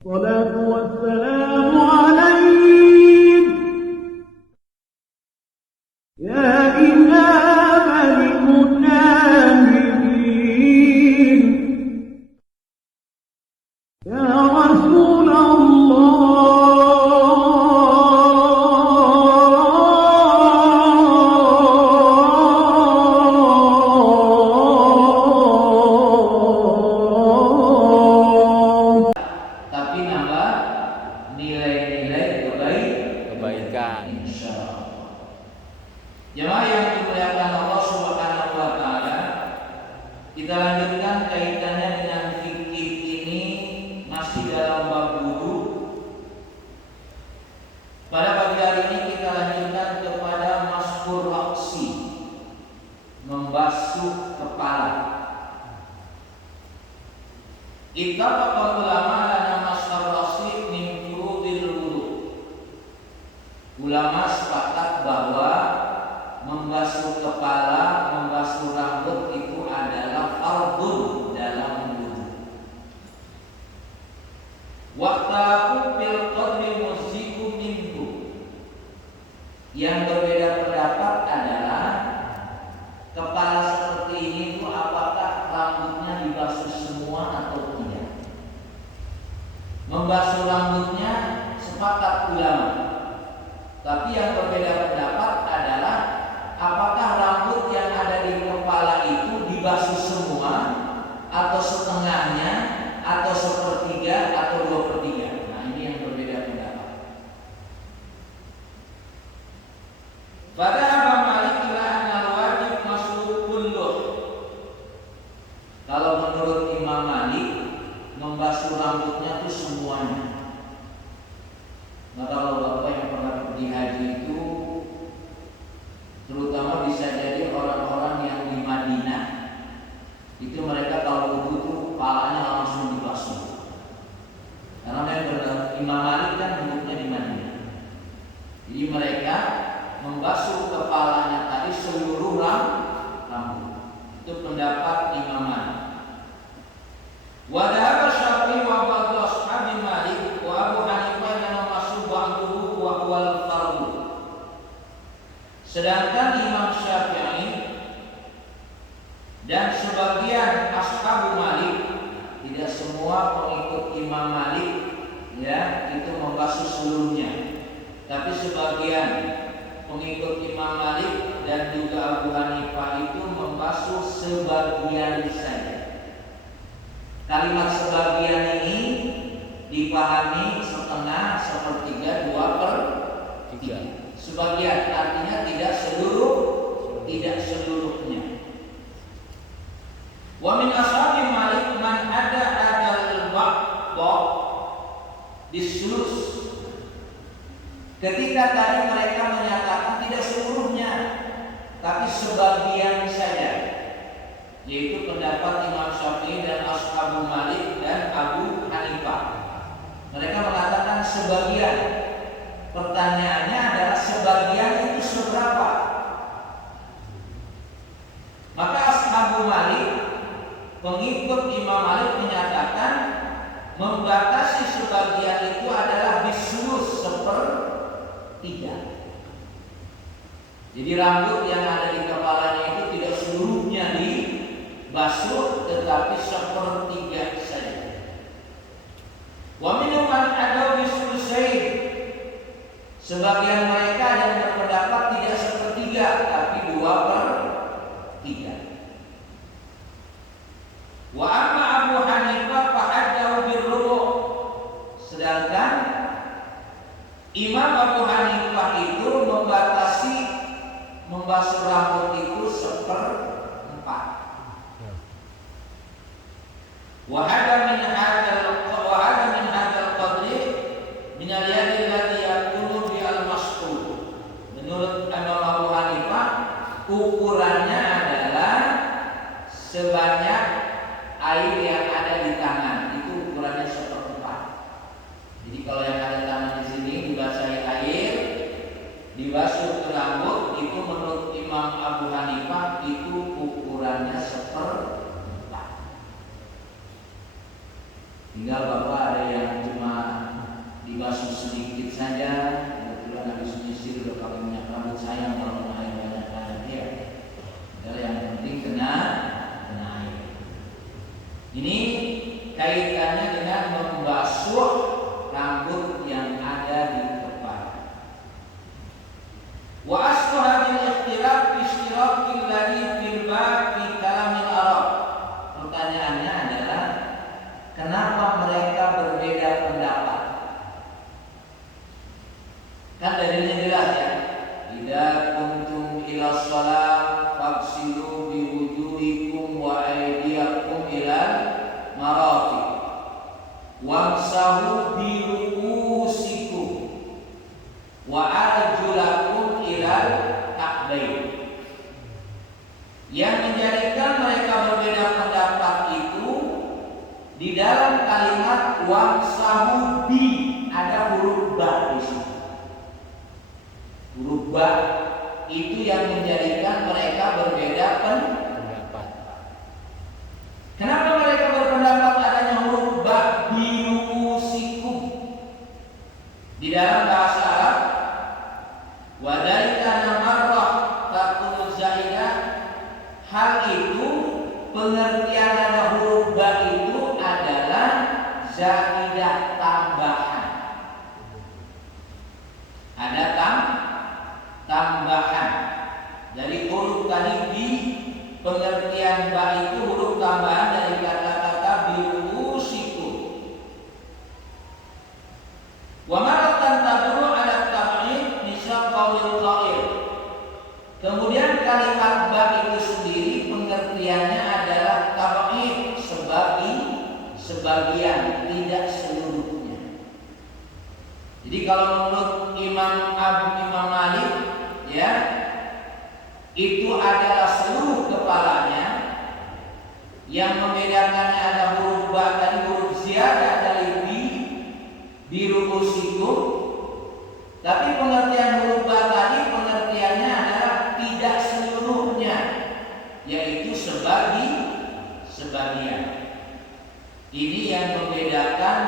الصلاة والسلام عليك يا إمام المجاهدين يا رسول الله. Tapi nambah nilai-nilai kebaikan. insyaallah. Jemaah yang dimuliakan Allah Subhanahu wa taala, kita lanjutkan kaitannya dengan fikih ini masih dalam bab wudu. Pada pagi hari ini kita lanjutkan kepada maskur ra'si, membasuh kepala. Ittafaqal ulama lana maskur ra'si min furudil wudu. Ulama sepakat bahwa membasuh kepala, membasuh rambut itu adalah fardhu dalam wudu. Waqta'u fil qadri muziku minhu. Yang berbeda pendapat adalah kepala seperti ini itu apakah rambutnya dibasuh semua atau tidak. Membasuh rambutnya sepakat ulama. Tapi yang berbeda pendapat adalah apakah rambut yang ada di kepala itu dibasuh semua atau setengahnya atau sepertiga atau 2/3. Nah, ini yang berbeda pendapat. Pada Imam Malik ila anal wajib masuk kulluh. Kalau menurut Imam Malik membasuh rambutnya itu semuanya. Nah, kalau Bapak yang pernah pergi haji itu terutama bisa jadi orang-orang yang di Madinah itu mereka kalau wudu tuh kepalanya langsung dibasuh. Karena Imam Malik kan wudhunya di Madinah. Jadi mereka membasuh kepalanya tadi seluruh rambut. Itu pendapat Imam Malik. Wa dhahaba Syafi'i wa ba'du ashabi Malik wa Abu Hanifah yang membasuh ba'duhu wa huwal fardhu. Sedangkan Imam Syafi'i dan sebagian ashabu Malik, tidak semua pengikut Imam Malik ya itu membasuh seluruhnya, tapi sebagian pengikut Imam Malik dan juga Abu Hanifah itu membasuh sebagian saja. Kalimat sebagian ini dipahami setengah, sepertiga, 2/3. Sebagian artinya tidak seluruhnya. Wa min ashabi Malik man ada adal ba'dha disulus. Ketika tadi mereka menyatakan tidak seluruhnya, tapi sebagian saja, yaitu pendapat Imam Syafi'i dan ashabu Malik dan Abu Hanifah. Mereka mengatakan sebagian. Pertanyaannya adalah sebagian itu seberapa? Maka ashabu Malik, pengikut Imam Malik menyatakan membatasi sebagian itu adalah bisulus 1/3. Jadi rambut yang ada di kepalanya itu tidak seluruhnya dibasuh, tetapi 1/3 saja. Wa minhum man ada bisulusain. Sebagian mereka yang berpendapat tidak 1/3 tapi 2/3. Wa amma Abu Hanifah fa'addahu birrubu'. Sedangkan Imam Abu Hanifah itu membatasi membasuh rambut itu 1/4. Wa hada min hadzal qadri min al-yadi allati yakunu bi al-mas'ul. Menurut Imam Abu Hanifah ukurannya adalah sebanyak air yang ada di tangan, itu ukurannya 1/4. Jadi kalau yang ada tangan di sini dibasahi air, dibasuh ke rambut, itu menurut Imam Abu Hanifah itu ukurannya 1/4. Tinggal Bapak ada yang cuma Kan dalilnya jelas ya. Idza kuntum ila shalah faghsilu bi wujuhikum wa aydiyakum ila marafiq wamsahu bi ru'usikum wa arjulakum ila ka'bayn. Yang menjadikan mereka berbeda pendapat itu di dalam kalimat wamsahu bi, ada huruf ba di situ. Huruf ba itu yang menjadikan mereka berbeda pendapat. Kenapa mereka berpendapat adanya huruf ba birusikum? Di dalam bahasa Arab, wadalika namarrah takunu zaidah. Hal itu, pengertian ada huruf ba itu adalah zaidah, tambahan. Ada tambahan. Jadi huruf tadi di pengertian ba itu huruf tambahan dari kata-kata birusikum. Wa maratan tadullu ala tab'id misal qaulil qail. Kemudian kalimat ba itu sendiri pengertiannya adalah tab'id, sebagian, tidak seluruhnya. Jadi kalau menurut Imam Malik ya, itu adalah seluruh kepalanya. Yang membedakannya ada huruf ba dan huruf ziyadah dari birusikum. Tapi pengertian huruf ba tadi pengertiannya adalah tidak seluruhnya, yaitu sebagian. Ini yang membedakan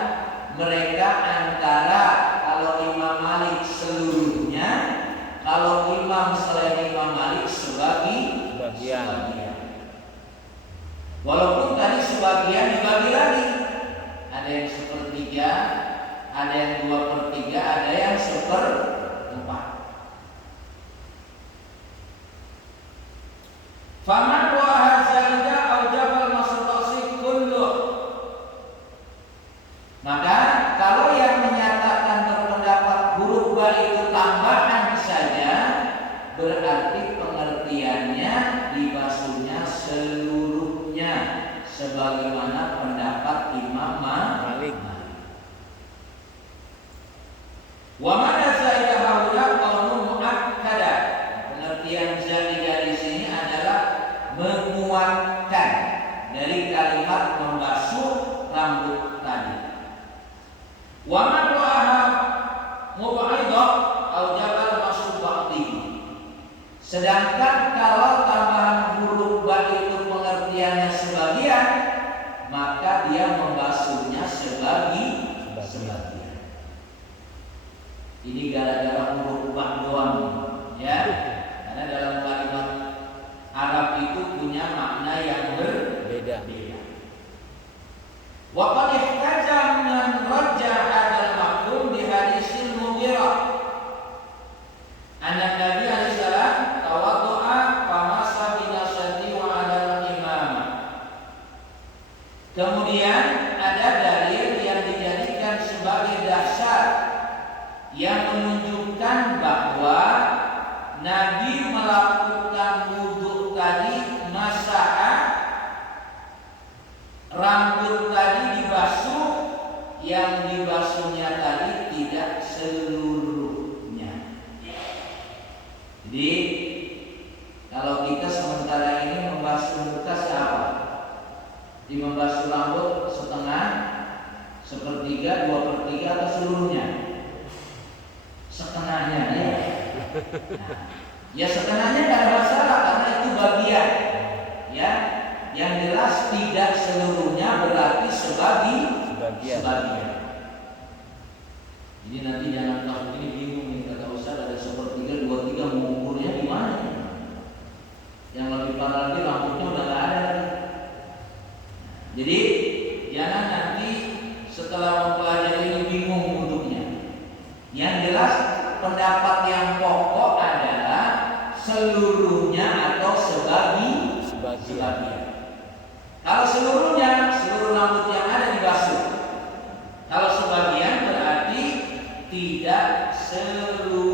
mereka antara kalau Imam Malik seluruhnya, kalau imam selain Imam Malik sebagian. Walaupun tadi sebagian dibagi lagi, ada yang sepertiga, ada yang 2/3, ada yang 1/4. Faman wa hazalida aujabal masdaqsi kullu. Maka kalau yang menyatakan berpendapat huruf ba itu tambahan saja, berarti pengertiannya dibasuhnya seluruhnya, sebagaimana pendapat Imam Malik. Wa mana zaidah haula qaulun muakkada. Pengertian zaidah di sini adalah menguatkan dari kalimat membasuh rambut tadi. Wa man wa'aha mubaidah au jabal masuk ba'dihi. Sedangkan kalau tambahan huruf ba itu pengertiannya sebagian, maka dia membasuhnya sebagian. Ini gara-gara huruf ba doang, ya. Karena dalam kalimat Arab itu punya makna yang berbeda. Wa qad ihtaja man rajja hadzal mafhum bi hadisil Mughirah. Anna Nabi alaihi salam tawaddu'a famasa bi nasati wa 'ala al-imam. Kemudian ada dalil yang dijadikan sebagai dasar yang menunjukkan bahwa Nabi melakukan wudhu tadi, masaha rambut tadi dibasuh, yang dibasuhnya tadi tidak seluruhnya. Jadi kalau kita sementara ini membasuh muka siapa? Di membasuh rambut setengah, 1/3, 2/3 atau seluruhnya? Setengahnya ya. Ya setengahnya tidak ada masalah karena itu bagian. Ya, yang jelas tidak seluruhnya berarti sebagian. Jadi nanti jangan takut ini bingung nih, kata Ustaz ada 1/3, 2/3 mengukurnya di mana? Yang lebih parah lagi rambutnya udah nggak ada lagi. Jadi jangan nanti setelah mempelajari ini bingung wudhunya. Yang jelas pendapat yang pokok adalah seluruhnya atau sebagian. Kalau seluruhnya, seluruh rambut yang ada dibasuh. Kalau sebagian berarti tidak seluruh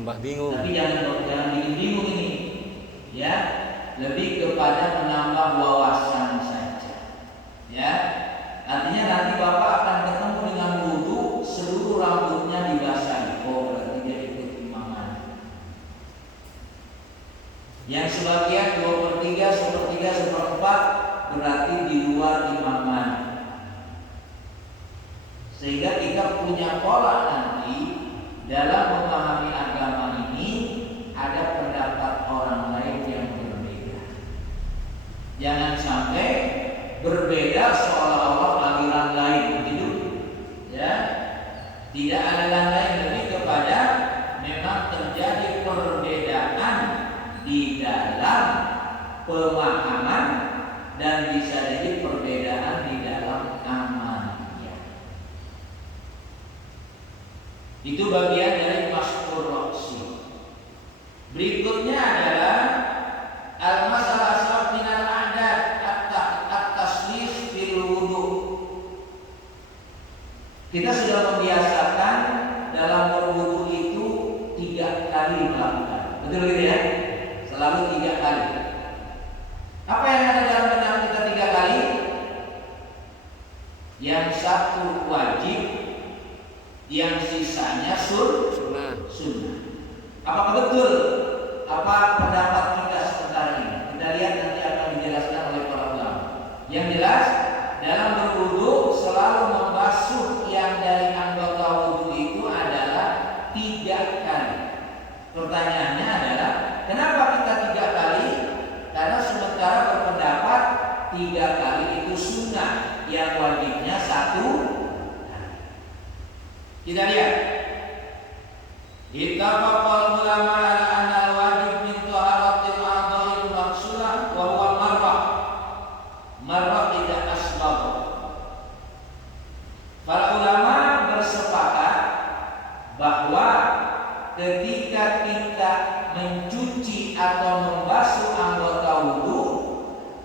Tambah bingung. Tapi jangan bikin bingung ini, ya. Lebih kepada menambah wawasan saja, ya. Artinya nanti Bapak akan ketemu dengan wudu seluruh rambutnya dibasahi. Oh, berarti dia ikut imaman. Yang sebagian 2/3, 1/3, 1/4 berarti di luar imaman. Sehingga kita punya pola nanti dalam memahami agama ini ada pendapat orang lain yang berbeda. Jangan sampai berbeda seolah-olah aliran lain begitu, ya. Tidak aliran lain, lebih kepada memang terjadi perbedaan di dalam pemahaman dan bisa jadi perbedaan di dalam amaliyah. Itu bagian dari mas'ul roksi. Berikutnya adalah al-masalah asal minal adat at-taslis fil wudu. Kita sudah membiasakan dalam berwudu itu 3 kali melakukan. Betul gitu ya? Selalu 3 kali. Apa yang ada dalam benak kita 3 kali? Yang satu wajib, yang sisanya sunnah. Apakah betul? Apa pendapat kita sebentar ini? Kita lihat nanti akan dijelaskan oleh para ulama. Yang jelas dalam berwudu selalu membasuh yang dari anggota wudu itu adalah 3 kali. Pertanyaannya adalah kenapa kita 3 kali? Karena sementara berpendapat 3 kali itu sunnah, yang wajibnya 1 kali. Kita lihat. Ittafaqal ulama ala anna al-wajib min taharatil a'dha'il maghsulah wa huwa marrah tidak asbab. Para ulama bersepakat bahwa ketika kita mencuci atau membasuh anggota wudu,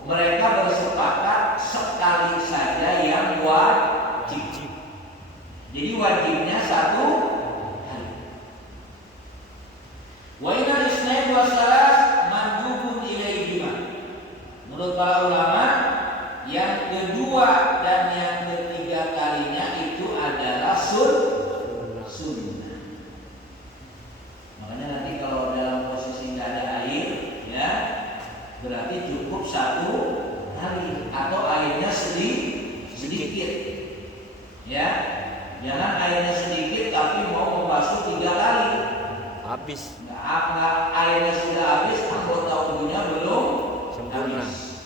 mereka bersepakat sekali saja yang wajib. Jadi wajibnya 1 kali. Wa inal isnain wa salas mandubun ilaihima. Menurut para ulama, yang kedua dan yang ketiga kalinya itu adalah sunnah. Makanya nanti kalau dalam posisi tidak ada air, ya, berarti cukup 1 kali atau airnya sedikit. Ya, jangan airnya sedikit tapi mau membasuh 3 kali. Habis. Nggak, airnya sudah habis, anggota wudunya belum Sempurna. habis.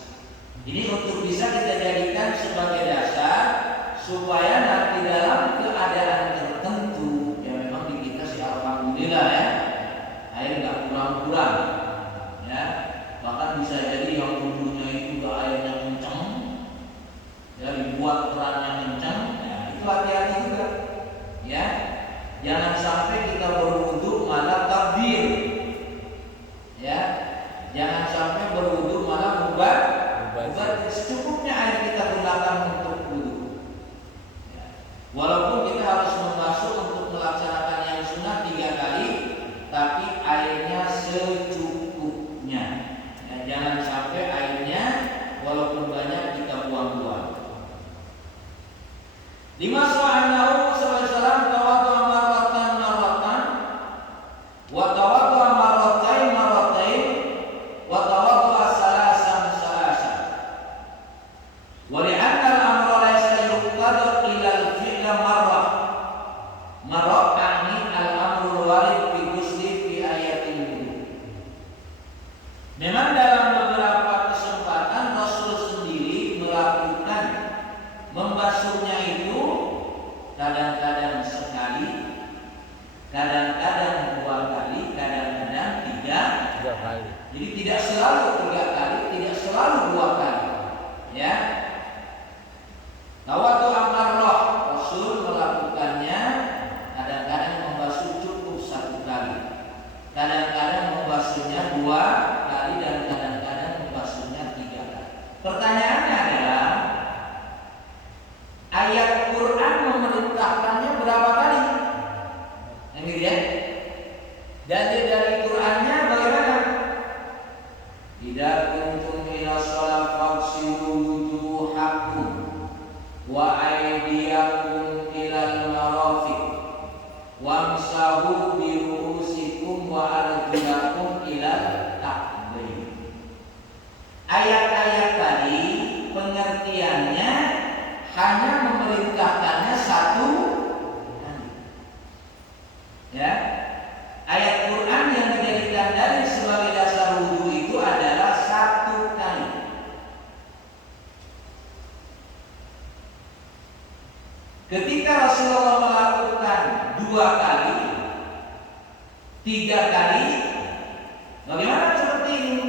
Ini untuk bisa kita jadikan sebagai dasar supaya nanti dalam keadaan tertentu, ya memang di kita sih alhamdulillah ya, air nggak kurang-kurang, ya. Bahkan bisa jadi yang wudunya itu nggak airnya kencang, ya dibuat kerannya kencang, ya, itu hati-hati juga, ya. Jangan sampai kita berwudu malah takbir, ya. Jangan sampai berwudu malah bubar. Secukupnya air kita gunakan untuk wudu. Ya. Walaupun kita harus membasuh untuk melaksanakan yang sunnah 3 kali, tapi airnya secukupnya. Ya, jangan sampai airnya walaupun banyak kita buang-buang. 5 so'annahu sallallahu tawadhu marratan wa tawadhu marratain wa tawadhu salasan. Wa li'anna al-amra laysa yuqtadu ila al-fi'la marrah ani al-amru warid fi ghusli fi ayatil wudu. Memang dalam beberapa kesempatan Rasul sendiri melakukan membasuhnya itu kadang-kadang sekali, kadang-kadang 2 kali, kadang-kadang 3 kali. Jadi tidak selalu 3 kali, tidak selalu 2 kali. Ya. Tawadhu amarrah, Rasul melakukannya kadang-kadang membasuh cukup 1 kali. Kadang-kadang membasuhnya 2 kali dan kadang-kadang membasuhnya 3 kali. Pertanyaannya adalah ayat hanya memerintahkannya satu kali. Ya, ayat Quran yang dijadikan dalil sebagai dasar wudhu itu adalah satu kali. Ketika Rasulullah melakukan 2 kali, 3 kali, bagaimana seperti ini?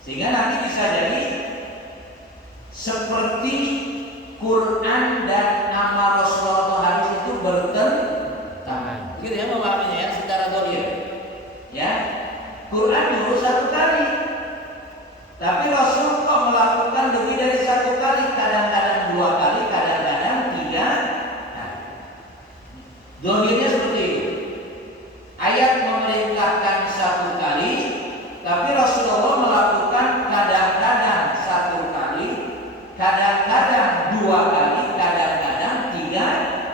Sehingga nanti bisa jadi seperti Quran dan amal Rasulullah hadis itu bertentangan. Gitu ya memahaminya ya secara dohir. Ya, Quran dulu 1 kali, tapi Rasul kok melakukan lebih dari 1 kali, kadang-kadang 2 kali, kadang-kadang 3 kali. Dohirnya seperti itu. Ayat memerintahkan 1 kali, tapi Rasulullah melakukan kadang-kadang 1 kali, kadang-kadang 2 kali, kadang-kadang 3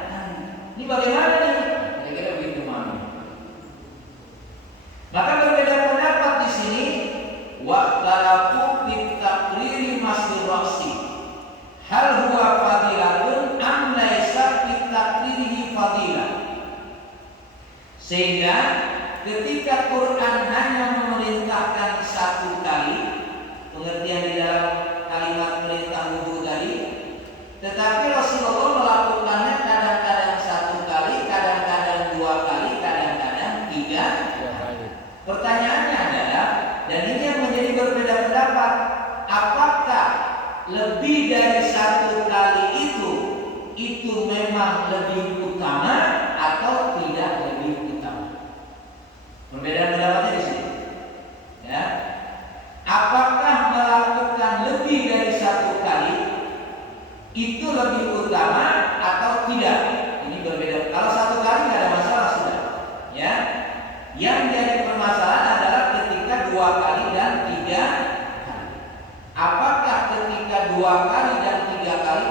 kali. Ini bagaimana nih? Kira-kira begitu mami. Maka berbeda pendapat di sini. Waqtalafu fit taqriri masjid ra'si. Hal huwa fadilatun am laisa fit taqririhi fadilah. Sehingga ketika Quran hanya memerintahkan 1 kali, pengertian di dalam kalimat perintah wudhu tadi, tetapi Rasulullah melakukannya kadang-kadang 1 kali, kadang-kadang 2 kali, kadang-kadang 3 kali. Pertanyaannya adalah, dan ini yang menjadi berbeda pendapat, apakah lebih dari 1 kali itu memang lebih utama atau tidak lebih utama? Perbedaan pendapatnya di sini. Ya. Apakah melakukan lebih dari 1 kali itu lebih utama atau tidak? Ini berbeda. Kalau 1 kali nggak ada masalah sudah. Ya. Yang jadi permasalahan adalah ketika 2 kali dan 3 kali. Apakah ketika 2 kali dan 3 kali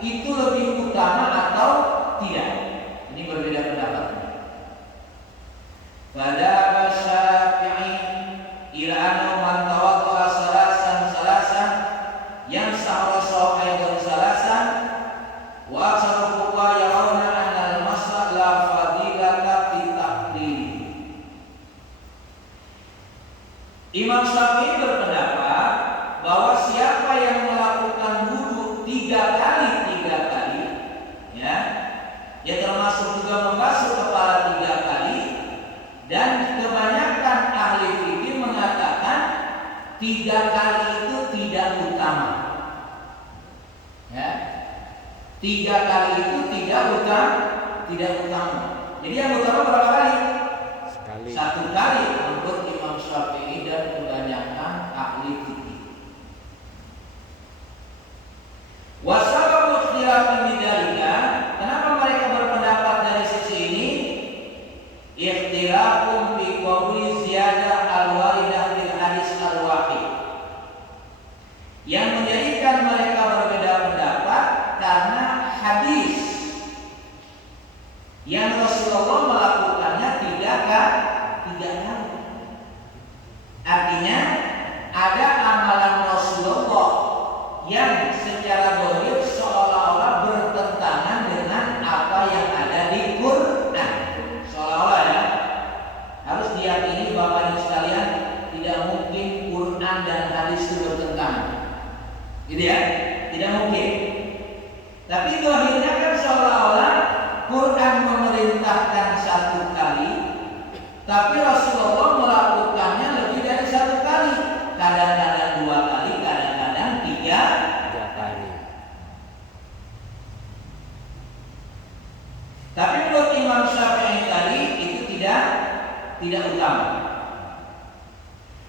itu lebih utama atau tidak? Ini berbeda pendapatnya. Pada Syafi'i ila anna man tawadda'a salasan yang sahra aidan salasan wa aksar fuqaha yarawna anna al-masra la fadilata fi taqdir. Imam Syafi'i berpendapat bahwa siapa yang melakukan wudu 3 kali, ya termasuk juga membasuh kepala 3 kali, dan kebanyakan ahli fikih mengatakan 3 kali itu tidak utama. Ya, 3 kali itu tidak utama. Jadi yang utama berapa kali? Sekali. 1 kali menurut Imam Syafi'i dan kebanyakan ahli fikih. Wasababu ikhtilafin bidzalika, kenapa mereka berpendapat dari sisi ini? Ikhtilafun fi qawli ziyadah al-waridah fil hadis al-wahid. Yang menjadikan mereka berbeda pendapat karena hadis yang Rasulullah melakukannya 3 kali. Artinya ada amalan Rasulullah yang secara dohir seolah-olah bertentangan dengan apa yang ada di Quran. Seolah-olah ya, harus diyakini Bapak Ibu sekalian, tidak mungkin Quran dan hadis itu bertentangan. Gitu ya, tidak mungkin. Tapi dohirnya kan seolah-olah Quran memerintahkan 1 kali, tapi Rasulullah melakukannya lebih dari 1 kali. Kadang-kadang 2 kali, kadang-kadang 3 kali. Tapi menurut Imam Syafi'i tadi itu tidak utama.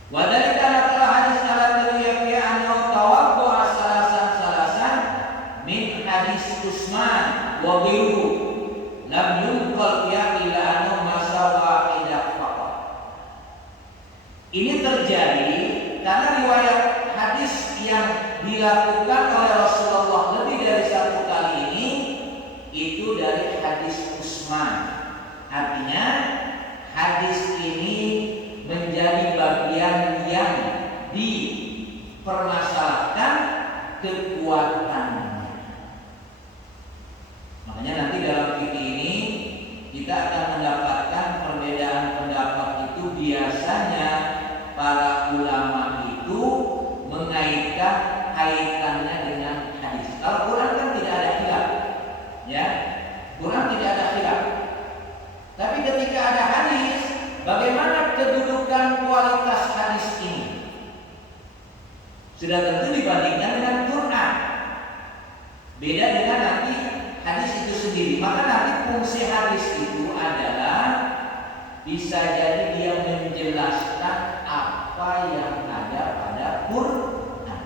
Wa dzalika naqala hadis ala fi annahu tawaddu'a salasan min hadis Utsman wa ghairuhu lam yunqal ya ila annahu masawa idah faqat. Ini terjadi karena riwayat hadis yang dilakukan oleh Rasulullah lebih dari 1 kali ini itu dari hadis Utsman. Artinya hadis ini menjadi bagian yang dipermasalahkan kekuatannya. kaitannya dengan hadis. Kalau Quran kan tidak ada khilaf, ya, Quran tidak ada khilaf. Tapi ketika ada hadis, bagaimana kedudukan kualitas hadis ini? Sudah tentu dibandingkan dengan Quran. Beda dengan nanti hadis itu sendiri. Maka nanti fungsi hadis itu adalah bisa jadi dia menjelaskan apa yang ada pada Quran,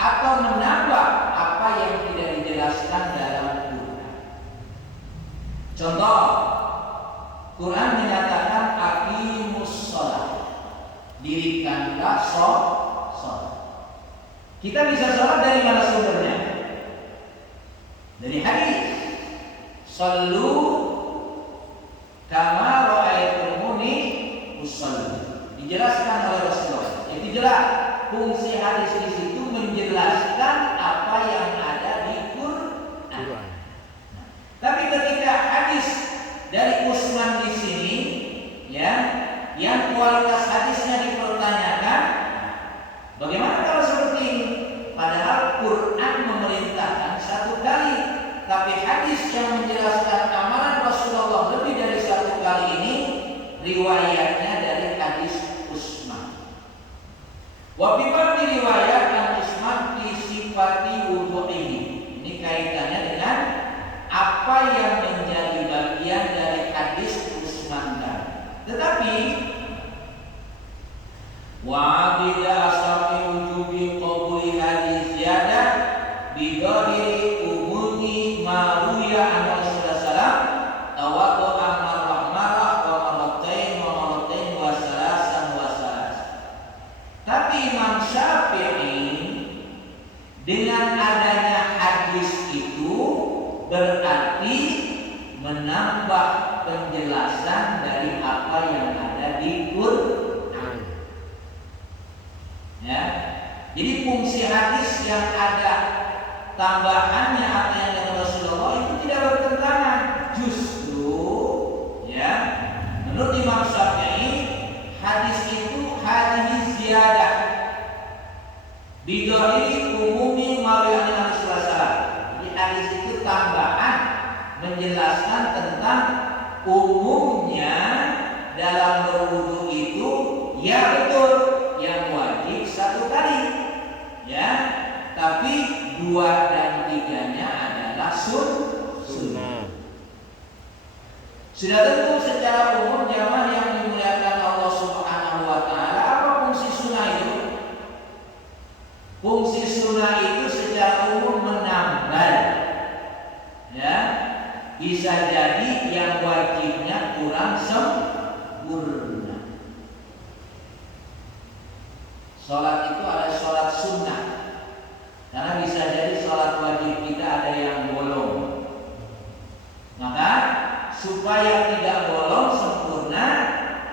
atau menambah apa yang tidak dijelaskan dalam Quran. Contoh, Quran menyatakan aqimus shalah, dirikanlah shalat. Kita bisa sholat dari mana sumbernya? Dari hadis. Shallu kama ra'aitumuni usalli. Dijelaskan oleh Rasulullah. Itu jelas fungsi hadis di situ menjelaskan apa yang ada di Quran. Tapi ketika hadis dari Utsman di sini, ya, yang kualitas hadisnya dipertanyakan, bagaimana kalau seperti ini? Padahal Quran memerintahkan satu kali, tapi hadis yang menjelaskan amalan Rasulullah lebih dari satu kali ini, riwayatnya dari hadis Utsman. Wa bi ba'di riwayat an Utsman fi sifati wudu'ihi. Ini kaitannya dengan apa yang menjadi bagian dari hadis Utsman tadi. Tetapi wa'abida ashabi wujubi qabuli hadis ziyadah bidhahiri umuni maruya an Rasulullah sallam tawaddu'a marrah wa marratain wa salasan. Tapi Imam Syafi'i dengan adanya hadis itu berarti menambah penjelasan dari apa yang ada di Quran. Ya. Jadi fungsi hadis yang ada tambahannya apa yang dari Rasulullah itu tidak bertentangan. Justru, ya, menurut Imam Syafi'i hadis itu hadis ziyadah bidhahiri umumi maruya an Rasulullah sallam. Jadi hadis itu tambahan menjelaskan tentang umumnya dalam berwudu itu, ya betul, yang wajib satu kali, ya, tapi 2 dan 3-nya adalah sunnah. Sudah tentu secara umum jamaah yang dimuliakan Allah Subhanahu wa taala, apa fungsi sunnah itu? Fungsi sunnah itu secara umum menambal, ya, bisa jadi yang wajibnya kurang sempurna. Sholat itu ada sholat sunnah, karena bisa jadi sholat wajib kita ada yang bolong. Maka supaya tidak bolong sempurna,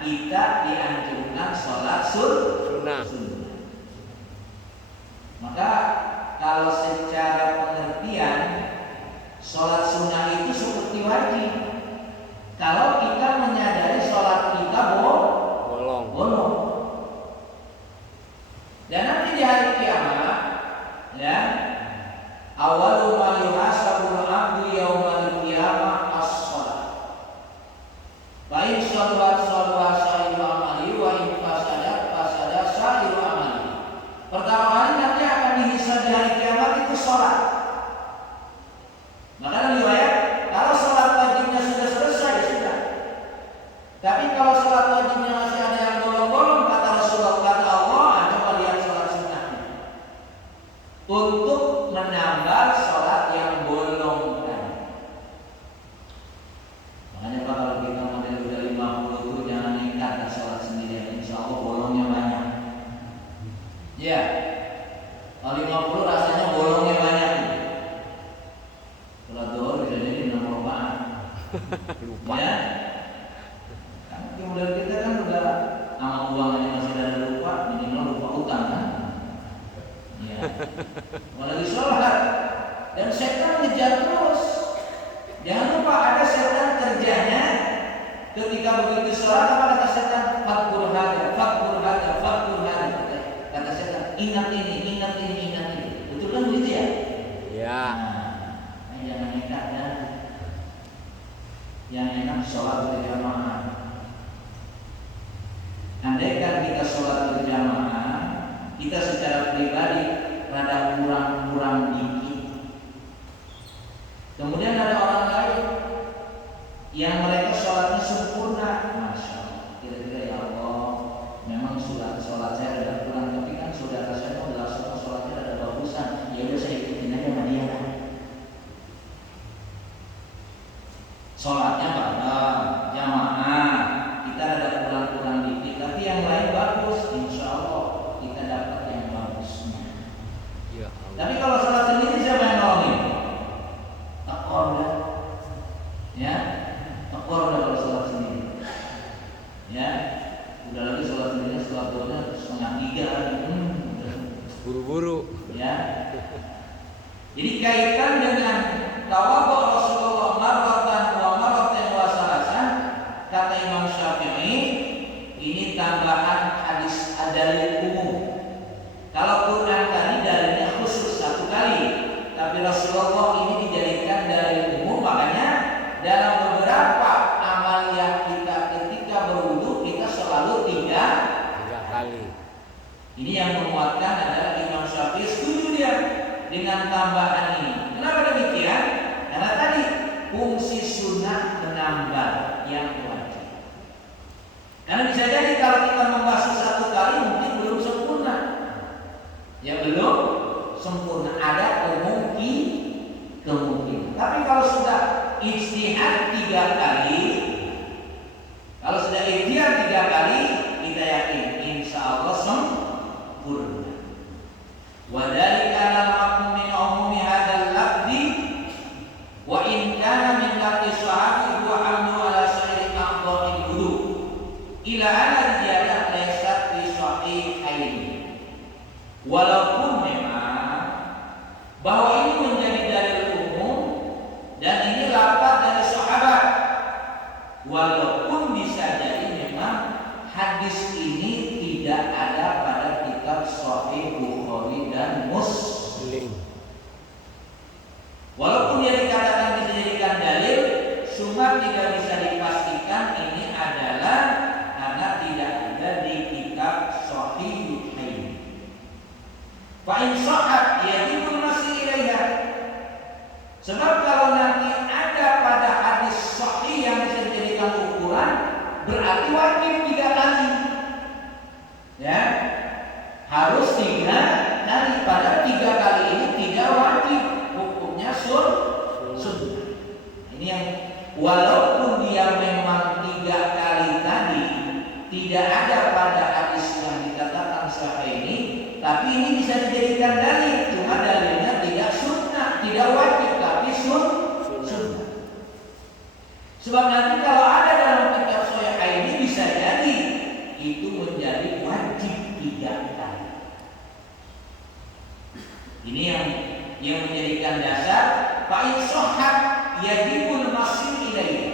kita dianjurkan sholat sunnah. Maka kalau secara pengertian sholat sunnah itu seperti wajib. Kalau kita menyadari sholat kita bolong. Dan nanti di hari kiamat, ya, awalu ma yuhasabul abdu yaumal qiyamah as-shalah. Wa in shalat sa'iru amali wa in fasada sa'iru amali. Pertama kali nanti akan dihisab di hari kiamat itu sholat. Maka riwayat kalau sholat wajibnya sudah selesai, sudah. Tapi kalau sholat wajibnya masih ada yang bolong-bolong, kata Rasulullah, kata Allah, coba lihat sholat sunnahnya untuk menambah sholat yang bolong tadi. Makanya Pak, kalau kita model udah 50 itu jangan nekat dan sholat sendirian, insya Allah bolongnya banyak. Ya, kalau 50 rasanya bolongnya banyak. Sholat zuhur bisa jadi 6 rakaat. Lupa. Ya. Kan model kita kan udah sama uangnya masih ada lupa, minimal lupa utang kan. Ya. Apalagi sholat. Dan setan ngejar terus. Jangan lupa ada setan kerjanya ketika begitu sholat, apa kata setan? Fakkur hada. Kata setan, ingat ini. sholat berjamaah. Andaikan kita sholat berjamaah, kita secara pribadi rada kurang dikit. Kemudian ada orang lain yang mereka sholatnya sempurna, masya Allah. Kira-kira ya Allah, memang sholat saya ada kurang, tapi kan saudara saya mau sholatnya ada bagusan. Ya udah saya ikutin aja sama dia. Sholatnya bareng, jamaah, kita ada kurang dikit, tapi yang lain bagus, insya Allah kita dapat yang bagusnya. Ya Allah. Tapi kalau sholat sendiri siapa yang nolongin? Tekor dah, ya, tekor dah kalau sholat sendiri, ya, udah lagi sholat sendiri, sholat duhurnya 2:30, Buru-buru. ya. Jadi kaitan dengan tawadhu Rasulullah marratan wa marratan wa salasan, kata Imam Syafi'i, ini tambahan hadis dalil umum. Kalau Quran tadi dalilnya khusus satu kali, tapi Rasulullah ini dijadikan dalil umum. Makanya dalam beberapa amaliyah kita ketika berwudu kita selalu 3 kali. ini yang menguatkan adalah Imam Syafi'i setuju dia dengan tambahan ini. Kenapa demikian? Karena tadi fungsi sunnah menambah yang wajib. Karena bisa jadi kalau kita membasuh satu kali mungkin belum sempurna. Ya belum sempurna, ada kemungkinan. Tapi kalau sudah ijtihad 3 kali, kita yakin insya Allah sempurna. Wadhalika al-maqum min umumi hadzal lafzi wa in kana min lafzi sahabi huwa amnu ala sa'iri a'dha'il wudu ila anna ziyadah laysat fi sahihain. Walaupun memang bahwa ini menjadi dalil umum dan ini lafaz dari sahabat, walaupun bisa jadi memang hadis ini tidak ada pada kitab Sahih Bukhari dan Muslim. Walaupun dia dikatakan bisa dijadikan dalil, cuma tidak bisa dipastikan ini adalah karena tidak ada di kitab Sahihain. Fa in sahhat yajibul masih ilaiha. Sebab kalau nanti ada pada hadis sahih yang bisa dijadikan ukuran, berarti wajib 3 kali. Ya, harus 3 kali. Pada 3 kali ini tidak wajib, hukumnya sunnah. Ini yang walaupun dia memang 3 kali tadi tidak ada pada hadis yang dikatakan sahih ini, tapi ini bisa dijadikan dalil. Cuma dalilnya tidak sunnah, tidak wajib, tapi sunnah. Sebab nanti kalau ada dalam kitab sahih ini bisa jadi itu menjadi wajib 3 kali. Ini yang menjadikan dasar fa in sahhat yajibul masih ilaihi.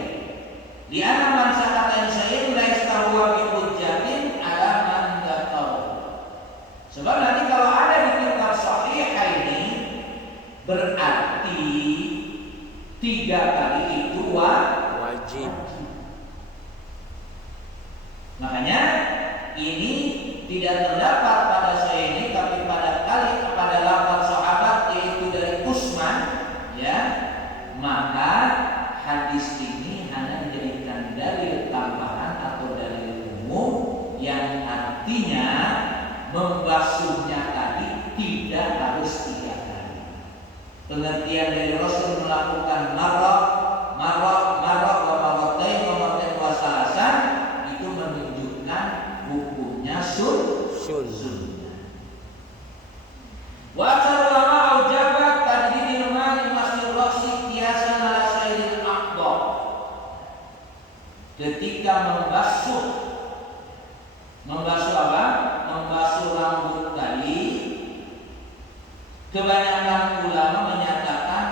Di anna man sakata syai'un la yastawa bi hujjatin ala man dzakara. Sebab nanti kalau ada di kitab sahih ini berarti 3 kali itu Wajib. Makanya ini tidak terdapat pada sahih ini, tapi pada lafaz sahabat yaitu dari Utsman, ya. Maka hadis ini hanya dijadikan dalil tambahan atau dalil umum yang artinya membasuhnya tadi tidak harus 3 kali. Pengertian dari Rasul melakukan marrah wa marratain wa salasan itu menunjukkan hukumnya sunnah. Wa ulama aujabat tadidil mani masir rasi kiasan ala sayyidil aqdar. Ketika membasuh apa? Membasuh rambut tadi, kebanyakan ulama menyatakan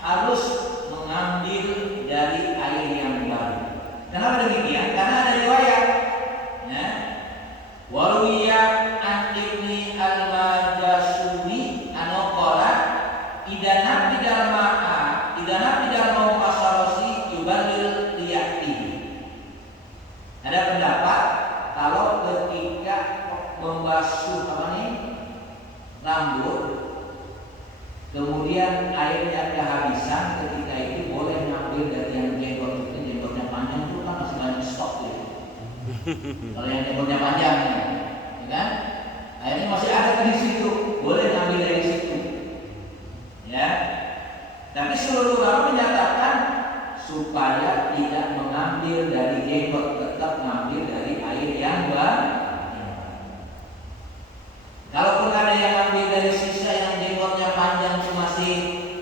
harus mengambil dari air yang baru. Kenapa demikian? Karena ada riwayat, ya. Waruya an ibni al-Majashuri anokola idana bidal ma'a pasarasi yubalil liyati. kemudian airnya kehabisan, ketika itu boleh ngambil dari yang jenggotnya panjang itu kan masih banyak stok ya. Kalau yang jenggotnya panjang, ya kan? Airnya masih ada di situ, boleh ngambil dari situ. Ya. Tapi seluruh ulama menyatakan supaya tidak mengambil dari jenggot, tetap mengambil dari air yang banyak. Kalaupun ada yang ambil dari sisa yang jenggotnya panjang itu masih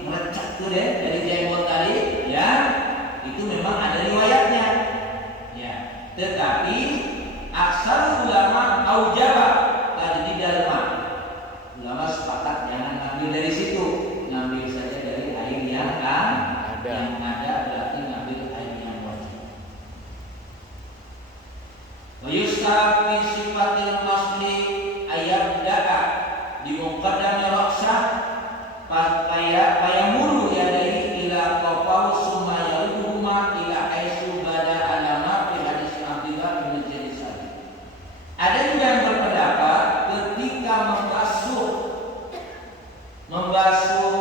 merecak tuh deh dari jenggot tadi, ya itu memang ada riwayatnya. Ya, tetapi aksar ulama aujaba tadi di dalam ulama sepakat jangan ngambil dari situ, ngambil saja dari air yang ada. Yang ada berarti ngambil air yang wajib. Wa yusab fi sifatil masli ayat da'a di muqaddami raksah payamuru yadaihi ila qafahu summa yaruhuma ila aisu bada alama fi hadis Abdullah bin Zaid Sa'id. Ada juga yang berpendapat ketika membasuh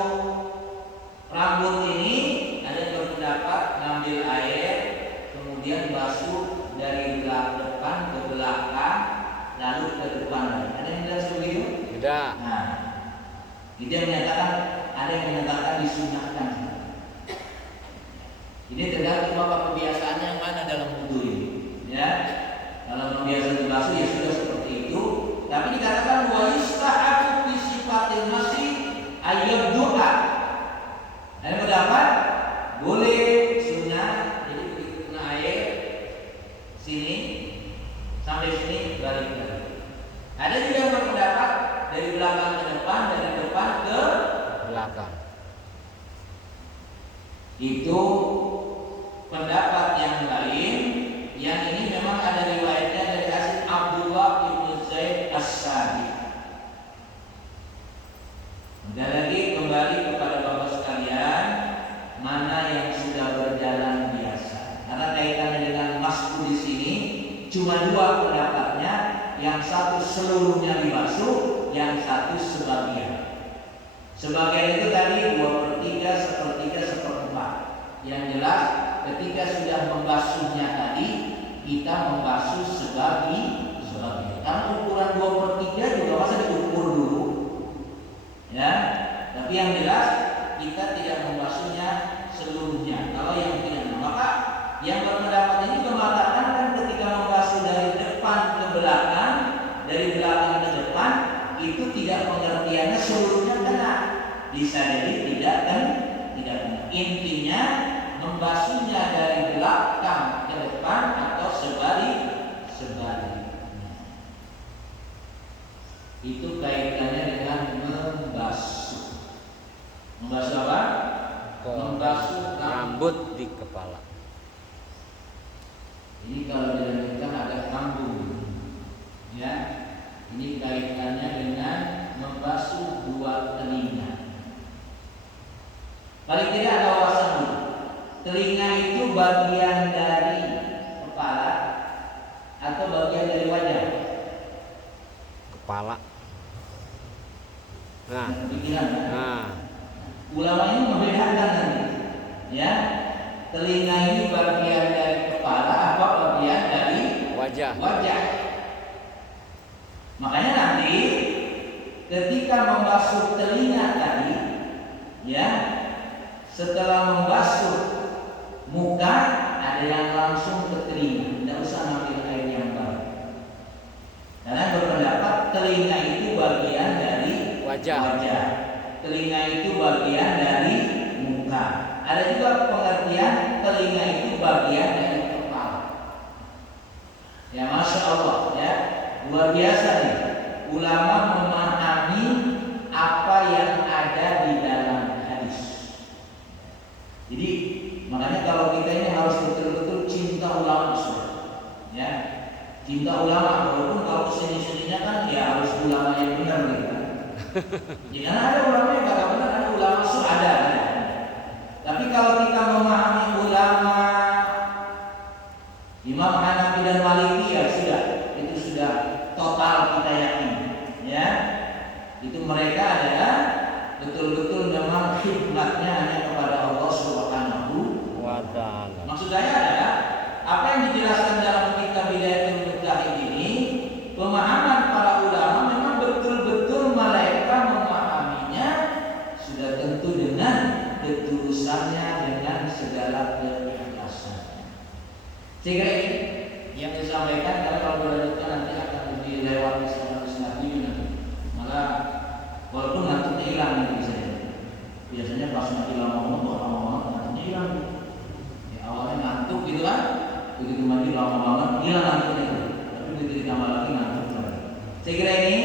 rambut ini, ada yang berpendapat ngambil air kemudian basuh dari depan ke belakang lalu ke depan. Ada yang bilang seperti itu? Tidak. Nah, itu yang menyatakan, ada yang menyatakan disunahkan. Ini tergantung apa kebiasaannya yang mana dalam wudhu ini. Ya, kalau biasa dibasuh ya sudah seperti itu. Tapi dikatakan wa yustahabu fi sifatil masih ayyad doa. Ada pendapat boleh sunnah, jadi begitu kena air sini sampai sini balik. Ada juga yang berpendapat dari belakang ke depan, dari depan ke Belakang. Itu pendapat yang lain. Yang ini memang ada riwayatnya dari hadis Abdullah bin Zaid As-Sa'id. Dan lagi kembali kepada Bapak sekalian, mana yang sudah berjalan biasa. Karena kaitannya dengan masku di sini cuma dua pendapatnya, yang satu seluruhnya dibasuh, yang satu sebagian. Sebagian itu tadi 2/3, 1/3, 1/4. Yang jelas ketika sudah membasuhnya tadi, kita membasuh sebagian. Karena ukuran 2/3 juga masa diukur dulu, ya. Tapi yang jelas kita tidak membasuhnya seluruhnya. Kalau yang tidak, maka yang berpendapat ini mengatakan kan ketika membasuh dari depan ke belakang, dari belakang ke depan, itu tidak pengertiannya seluruhnya kena. Bisa jadi tidak kena. Intinya membasuhnya dari belakang ke depan atau sebalik. Itu kaitannya dengan membasuh. Membasuh apa? Membasuh Rambut di kepala. Ini kalau dilanjutkan ada kambing, ya. Ini kaitannya dengan membasuh dua telinga. Paling tidak ada wawasan dulu. Telinga itu bagian dari kepala atau bagian dari wajah? Kepala. Nah. Pikiran. Nah. Ulama ini membedakan nanti, ya. Telinga ini bagian dari kepala apa bagian dari Wajah. Makanya nanti ketika membasuh telinga tadi, ya, setelah membasuh muka, ada yang langsung ke telinga, tidak usah ngambil air yang baru. Karena berpendapat telinga itu bagian dari Wajah. Telinga itu bagian dari muka. Ada juga pengertian telinga itu bagian dari kepala. Ya, masya Allah, ya, luar biasa nih. Ulama memahami apa yang ada di dalam hadis. Jadi makanya kalau kita ini harus betul-betul cinta ulama, ya, cinta ulama. Walaupun kalau kesini-sininya kan ya harus ulama yang benar gitu. Ya, karena ada ulama yang kata benar, ada ulama ada. Tapi kalau kita memahami ulama Imam Hanafi dan Maliki, ya sudah, itu sudah total kita yakin, ya. Itu mereka adalah betul-betul memang urusannya dengan segala keikhlasan. Sehingga ini yang disampaikan, karena kalau dilanjutkan nanti akan dilewati setengah nanti. Malah walaupun nantinya hilang nanti bisa ya. Biasanya pas nanti lama banget nantinya hilang. Ya, awalnya ngantuk gitu kan, begitu mandi lama banget hilang nantinya itu. Tapi begitu ditambah lagi ngantuk lagi. Saya kira ini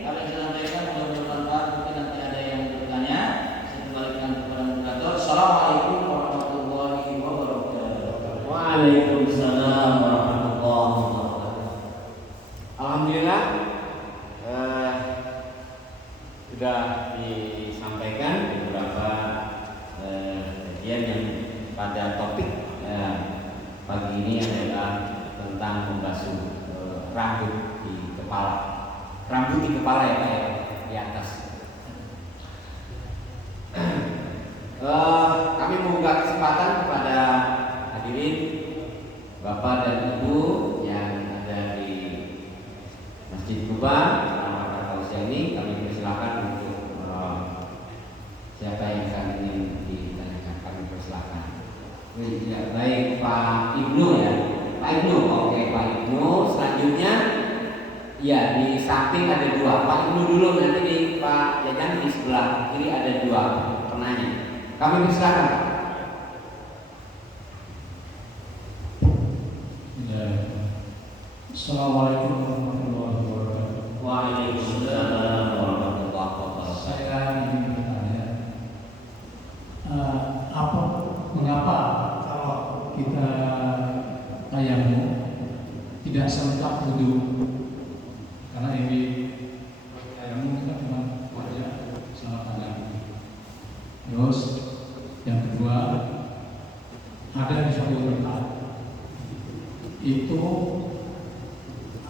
apa yang saya sampaikan mudah-mudahan bermanfaat. Mungkin nanti ada yang bertanya. Saya kembalikan kepada moderator. Assalamualaikum warahmatullahi wabarakatuh. Waalaikumsalam warahmatullahi wabarakatuh. Alhamdulillah sudah disampaikan beberapa kajian yang pada topik pagi ini adalah tentang membasuh rambut di kepala. Rambut di kepala ya Pak ya, di atas. Kami membuka kesempatan kepada hadirin Bapak dan Ibu yang ada di Masjid Kuba selama Tausiah ini. Kami persilakan untuk siapa yang akan ingin ditanyakan, kami persilakan. Ya, baik Pak Ibnu ya, Pak Ibnu. Oke Pak Ibnu. Selanjutnya ya di samping ada dua. Pak Ibnu dulu, nanti di Pak Jajan di sebelah kiri ada dua penanya. Kami persilakan. Assalamualaikum warahmatullahi wabarakatuh. Waalaikumsalam warahmatullahi wabarakatuh. Saya ingin bertanya, mengapa kalau kita tayamum tidak selengkap wudu? Karena ini tayamum kita cuma wajah sama tangan. Terus yang kedua, ada di suatu tempat itu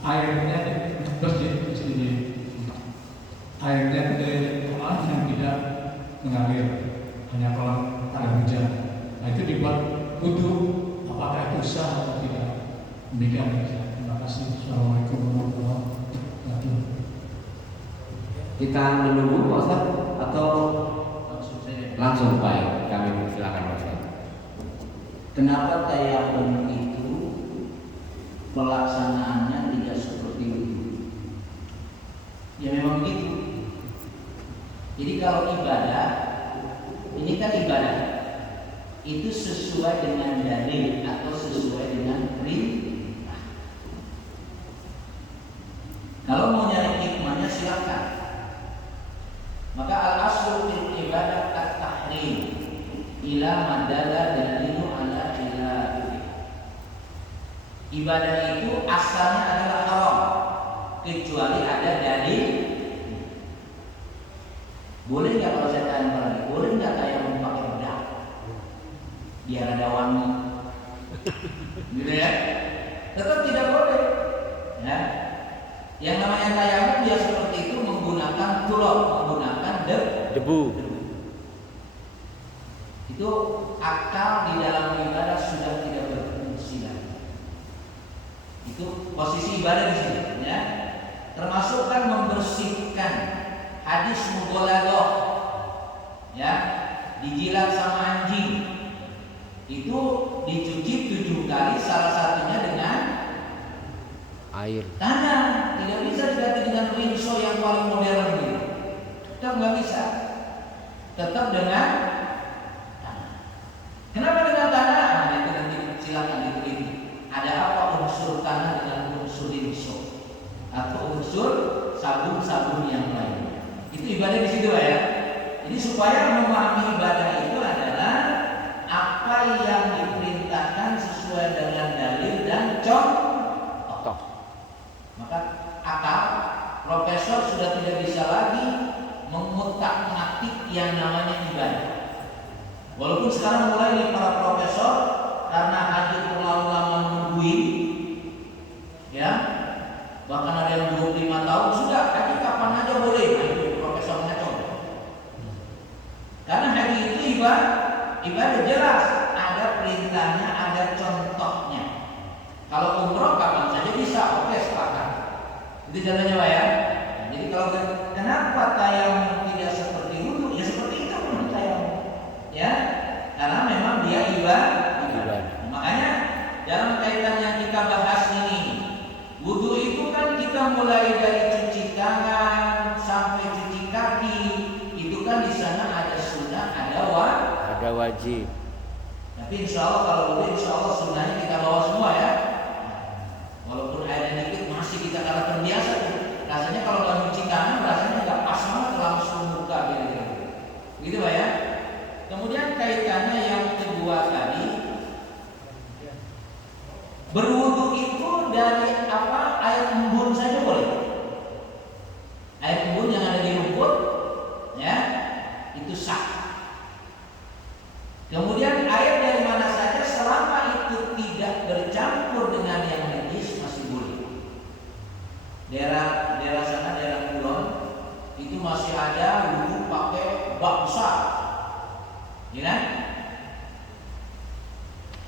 airnya bersih di sini. Airnya dari kolam yang tidak mengalir, hanya kolam air hujan. Nah itu dibuat wudu, apakah itu sah atau tidak? Demikian. Terima kasih. Assalamualaikum warahmatullahi wabarakatuh. Kita menunggu Pak Ustaz atau Langsung saja. langsung baik? Kami persilakan Pak Ustaz. Kenapa tayamum itu pelaksanaannya tidak seperti itu? Ya memang begitu. Jadi kalau ibadah, ini kan ibadah, itu sesuai dengan dalil atau sesuai dengan perintah. Kalau mau nyari hikmahnya silakan. Maka al-aslu fil ibadah at-tahrim ila madalla dalilu ala ilahi. Ibadah itu asalnya adalah haram kecuali ada dalil. Boleh nggak kalau saya tanya lagi? Boleh nggak tayamum pakai bedak biar ada wangi? Gitu ya? Tetap tidak boleh. Ya. Yang namanya tayamum dia seperti itu menggunakan turab, menggunakan Debu. Itu akal di dalam ibadah sudah tidak berfungsi lagi. Itu posisi ibadah di sini, ya. Termasuk kan membersihkan hadis mughaladah, ya, dijilat sama anjing. Itu dicuci 7 kali, salah satunya dengan Air. tanah. Tidak bisa diganti dengan rinso yang paling modern gitu. Tetap nggak bisa. Tetap dengan tanah. Kenapa dengan tanah? Nah, itu nanti silakan diteliti. Ada apa unsur tanah dengan unsur rinso atau unsur sabun-sabun yang lain? Itu ibadah di situ ya. Jadi supaya memahami ibadah itu adalah apa yang diperintahkan sesuai dengan dalil dan contoh. Maka akal profesor sudah tidak bisa lagi mengutak-ngatik yang namanya ibadah. Walaupun sekarang mulai nih para profesor karena hadir terlalu lama nungguin, ya, bahkan ada yang 25 tahun sudah haji kapan aja boleh. Nah, itu profesornya contoh. Karena haji itu ibadah jelas, ada perintahnya, ada contohnya. Kalau umroh kapan saja bisa, oke sepakat. Itu contohnya Pak ya. Jadi kalau kenapa tayamum tidak seperti wudu? Ya seperti itu pun tayamum. Ya. kan di sana ada sunnah, Ada wajib. tapi insya Allah kalau boleh, insya Allah sunnahnya kita bawa semua ya. Walaupun airnya dikit masih kita karena terbiasa tuh. Rasanya kalau nggak nyuci tangan rasanya nggak pas banget langsung buka gitu. Gitu Pak ya. Kemudian kaitannya yang kedua tadi, berwudu itu dari apa? Air embun saja boleh. Air embun yang ada di rumput, ya, itu sah. Kemudian air dari mana saja selama itu tidak bercampur dengan yang najis masih boleh. Daerah sana, daerah Kulon itu masih ada wudu pakai bak besar, ya kan?